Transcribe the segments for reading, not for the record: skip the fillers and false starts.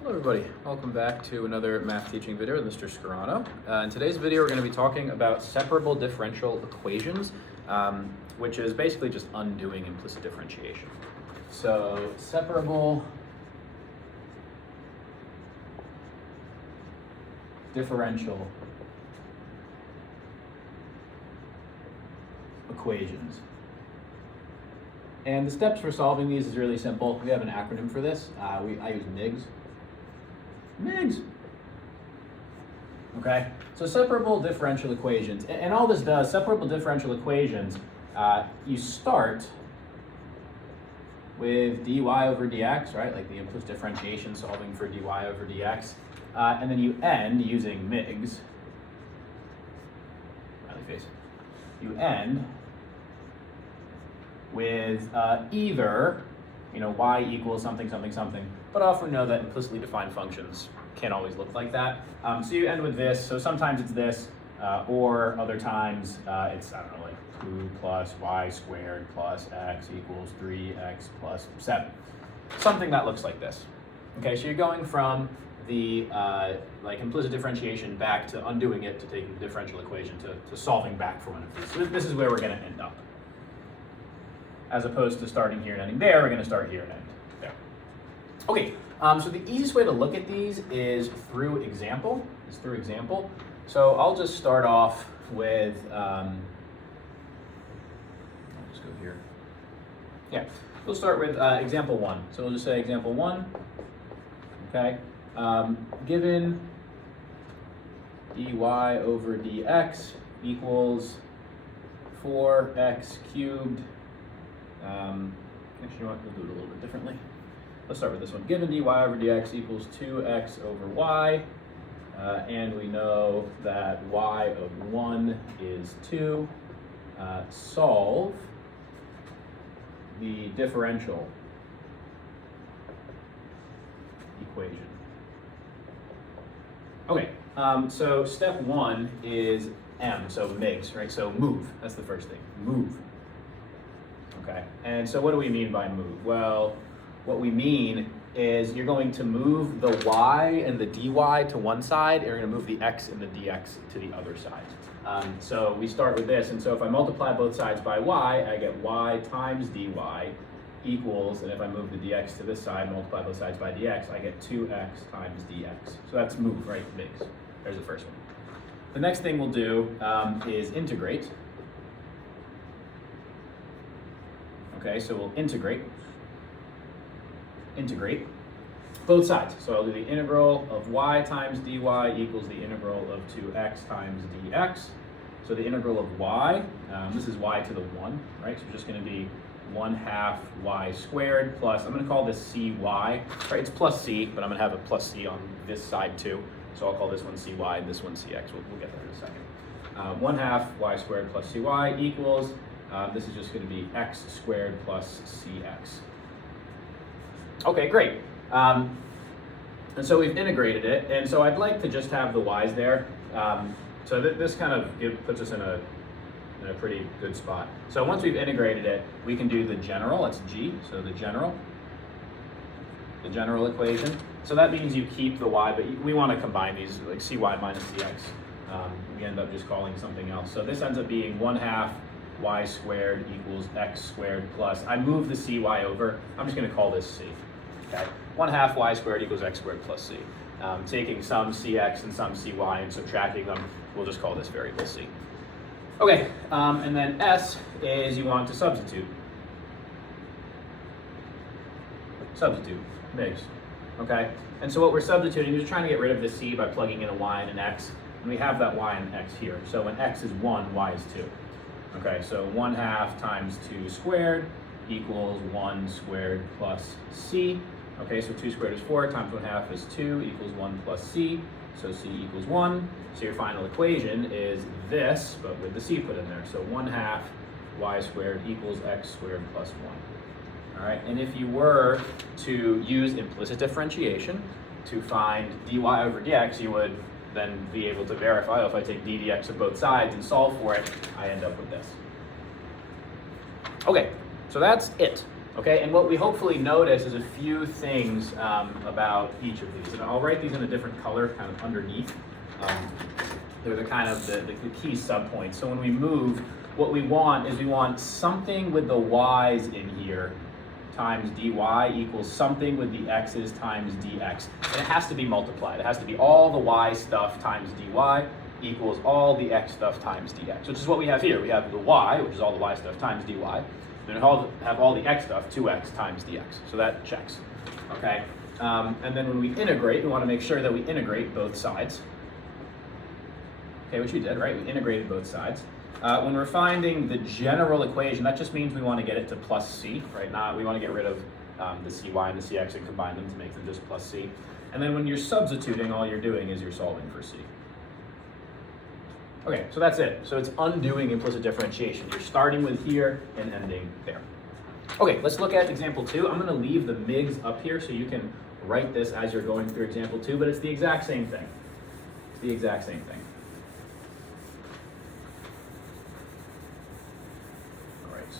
Hello everybody, welcome back to another math teaching video with Mr. Scarano. In today's video we're going to be talking about separable differential equations, which is basically just undoing implicit differentiation. So separable differential equations. And the steps for solving these is really simple. We have an acronym for this. I use MIGS. MIGS. Okay, so separable differential equations. And all this does, separable differential equations, you start with dy over dx, right? Like the implicit differentiation solving for dy over dx. And then you end using MIGS. Smiley face. You end with either, y equals something, something, something. But often know that implicitly defined functions can't always look like that. So you end with this. So sometimes it's this, or other times it's, I don't know, like 2 plus y squared plus x equals 3x plus 7. Something that looks like this. Okay, so you're going from the like implicit differentiation back to undoing it to taking the differential equation to solving back for one of these. So this is where we're going to end up. As opposed to starting here and ending there, we're going to start here and end there. Okay, so the easiest way to look at these is through example. So I'll just start off with, I'll just go here. Yeah, we'll start with example 1. So we'll just say example 1, okay. Given dy over dx equals 4x cubed. Actually, you know what? We'll do it a little bit differently. Let's start with this one. Given dy over dx equals 2x over y, and we know that y of 1 is 2, solve the differential equation. Okay, so step 1 is M, so MIGS, right? So move, that's the first thing, move. Okay, and so what do we mean by move? Well, what we mean is you're going to move the y and the dy to one side, and you're going to move the x and the dx to the other side. So we start with this, and so if I multiply both sides by y, I get y times dy equals, and if I move the dx to this side, multiply both sides by dx, I get 2x times dx. So that's move, right? MIGS. There's the first one. The next thing we'll do is integrate. Okay, so we'll integrate both sides. So I'll do the integral of y times dy equals the integral of 2x times dx. So the integral of y, this is y to the 1, right? So it's just going to be 1/2 y squared plus, I'm going to call this cy, right? It's plus c, but I'm going to have a plus c on this side too. So I'll call this one cy and this one cx. We'll get there in a second. 1/2 y squared plus cy equals, this is just going to be x squared plus cx. Okay, great. And so we've integrated it, and so I'd like to just have the y's there. So this kind of puts us in a pretty good spot. So once we've integrated it, we can do the general, that's g, so the general equation. So that means you keep the y, but we want to combine these, like cy minus cx. We end up just calling something else. So this ends up being 1/2 y squared equals x squared plus, I move the cy over, I'm just going to call this c. Okay, 1/2 y squared equals x squared plus c. Taking some cx and some cy and subtracting them, we'll just call this variable c. Okay, and then s is you want to substitute. MIGS. Okay, and so what we're substituting is trying to get rid of the c by plugging in a y and an x, and we have that y and x here. So when x is 1, y is 2. Okay, so 1/2 times 2 squared equals 1 squared plus c. Okay, so 2 squared is 4 times 1/2 is 2 equals 1 plus c. So c equals 1. So your final equation is this, but with the c put in there. So 1/2 y squared equals x squared plus 1. All right, and if you were to use implicit differentiation to find dy over dx, you would then be able to verify, if I take d dx of both sides and solve for it, I end up with this. Okay, so that's it. Okay, and what we hopefully notice is a few things about each of these. And I'll write these in a different color kind of underneath. They're the kind of the key subpoints. So when we move, what we want is we want something with the y's in here times dy equals something with the x's times dx. And it has to be multiplied. It has to be all the y stuff times dy equals all the x stuff times dx, which is what we have here. We have the y, which is all the y stuff, times dy. Then we have all the x stuff, 2x times dx. So that checks, okay? And then when we integrate, we want to make sure that we integrate both sides. Okay, which we did, right? We integrated both sides. When we're finding the general equation, that just means we want to get it to plus c, right? We want to get rid of the cy and the cx and combine them to make them just plus c. And then when you're substituting, all you're doing is you're solving for c. Okay, so that's it. So it's undoing implicit differentiation. You're starting with here and ending there. Okay, let's look at example 2. I'm going to leave the MIGs up here so you can write this as you're going through example 2, but it's the exact same thing. It's the exact same thing. All right.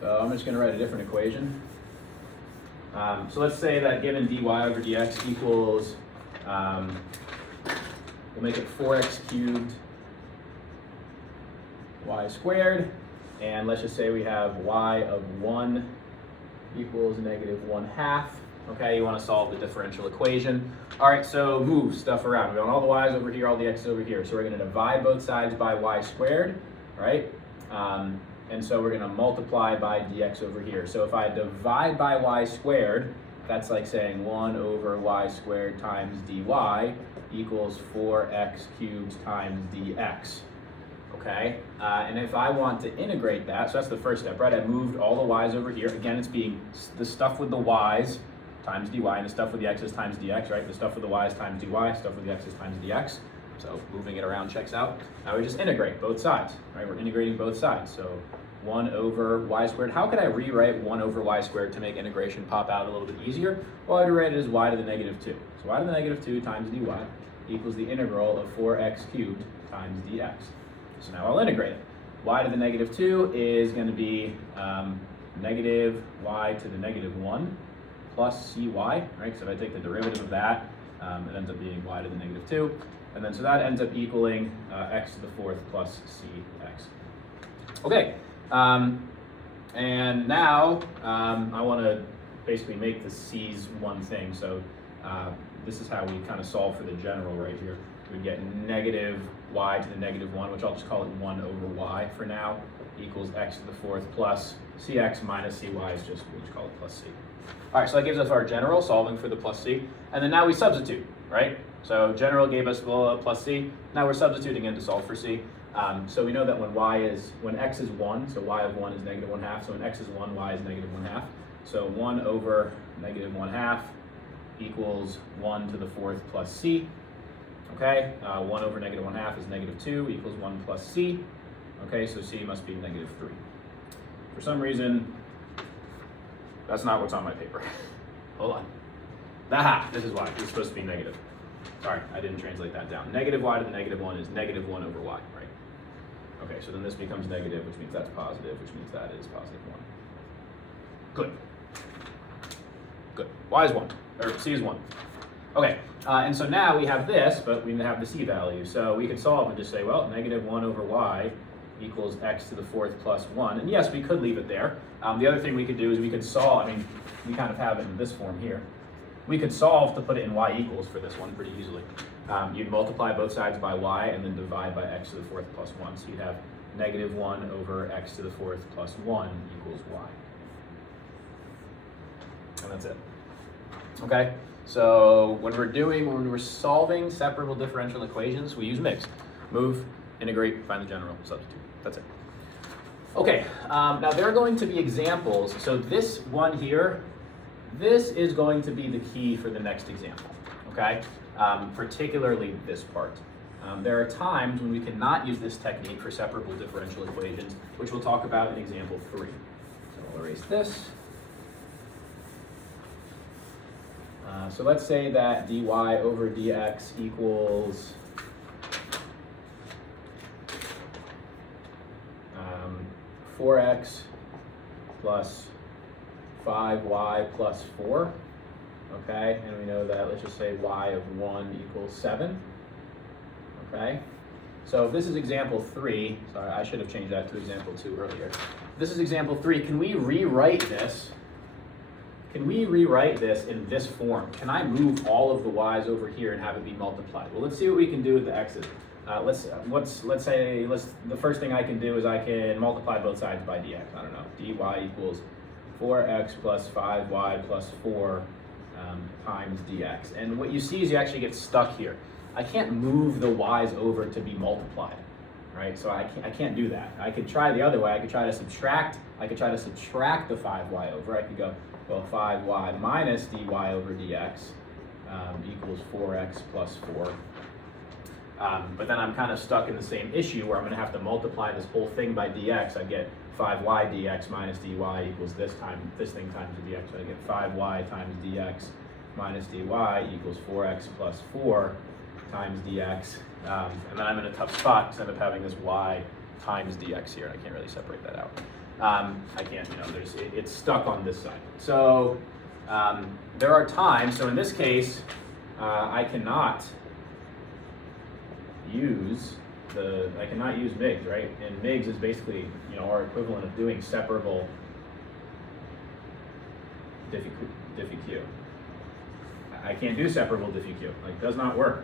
So I'm just going to write a different equation. So let's say that given dy over dx equals, we'll make it 4x cubed y squared, and let's just say we have y of 1 equals negative 1/2. Okay, you want to solve the differential equation. All right, so move stuff around. We want all the y's over here, all the x's over here. So we're going to divide both sides by y squared, right? And so we're going to multiply by dx over here. So if I divide by y squared, that's like saying 1 over y squared times dy equals 4x cubed times dx. Okay, and if I want to integrate that, so that's the first step, right? I moved all the y's over here. Again, it's being the stuff with the y's times dy and the stuff with the x's times dx, right? The stuff with the y's times dy, stuff with the x's times dx. So moving it around checks out. Now we just integrate both sides, right? We're integrating both sides. So 1 over y squared. How could I rewrite 1 over y squared to make integration pop out a little bit easier? Well, I'd write it as y to the negative 2. So y to the negative 2 times dy equals the integral of 4x cubed times dx. So now I'll integrate it. Y to the negative 2 is going to be negative y to the negative 1 plus cy, right? So if I take the derivative of that, it ends up being y to the negative 2. And then so that ends up equaling x to the 4th plus cx. Okay, and now I want to basically make the c's one thing. So this is how we kind of solve for the general right here. We get negative y to the negative 1, which I'll just call it 1 over y for now, equals x to the 4th plus cx minus cy is just, we'll just call it plus c. All right, so that gives us our general, solving for the plus c. And then now we substitute, right? So general gave us the plus c. Now we're substituting in to solve for c. So we know that when x is 1, so y of 1 is negative 1/2. So when x is 1, y is negative 1/2. So 1 over negative 1/2 equals 1 to the 4th plus c. Okay, 1 over negative 1/2 is negative 2 equals 1 plus c. Okay, so c must be negative 3. For some reason, that's not what's on my paper. Hold on. Aha, this is why. It's supposed to be negative. Sorry, I didn't translate that down. Negative y to the negative 1 is negative 1 over y, right? Okay, so then this becomes negative, which means that's positive, which means that is positive 1. Good. Good. Y is 1, or c is 1. Okay, and so now we have this, but we have the c value. So we could solve and just say, well, negative 1 over y equals x to the 4th plus 1. And yes, we could leave it there. The other thing we could do is we could solve, I mean, we kind of have it in this form here. We could solve to put it in y equals for this one pretty easily. You'd multiply both sides by y and then divide by x to the 4th plus 1. So you'd have negative 1 over x to the 4th plus 1 equals y. And that's it. Okay? So when we're solving separable differential equations, we use MIGs. Move, integrate, find the general, substitute. That's it. Okay, now there are going to be examples. So this one here, this is going to be the key for the next example, okay? Particularly this part. There are times when we cannot use this technique for separable differential equations, which we'll talk about in example 3. So I'll erase this. So let's say that dy over dx equals 4x plus 5y plus 4, okay? And we know that, let's just say y of 1 equals 7, okay? So if this is example 3, sorry, I should have changed that to example 2 earlier. If this is example 3, can we rewrite this? Can we rewrite this in this form? Can I move all of the y's over here and have it be multiplied? Well, let's see what we can do with the x's. The first thing I can do is I can multiply both sides by dx. I don't know, dy equals 4x plus 5y plus 4 times dx. And what you see is you actually get stuck here. I can't move the y's over to be multiplied, right? So I can't do that. I could try the other way. I could try to subtract the 5y over. I could go, well, 5y minus dy over dx equals 4x plus 4. But then I'm kind of stuck in the same issue where I'm going to have to multiply this whole thing by dx. I get 5y dx minus dy equals this thing times the dx. So I get 5y times dx minus dy equals 4x plus 4 times dx. And then I'm in a tough spot because I end up having this y times dx here, and I can't really separate that out. I can't, it's stuck on this side. So there are times, so in this case, I cannot use MIGS, right? And MIGS is basically, our equivalent of doing separable diffie-q. I can't do separable diffie-q. Like, does not work.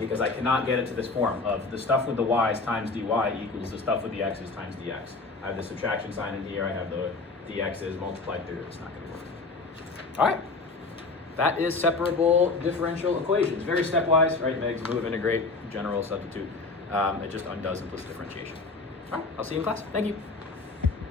Because I cannot get it to this form of the stuff with the y's times dy equals the stuff with the x's times dx. I have the subtraction sign in here. I have the dx's multiplied through. It's not going to work. All right. That is separable differential equations. Very stepwise, right? MIGS, move, integrate, general, substitute. It just undoes implicit differentiation. All right. I'll see you in class. Thank you.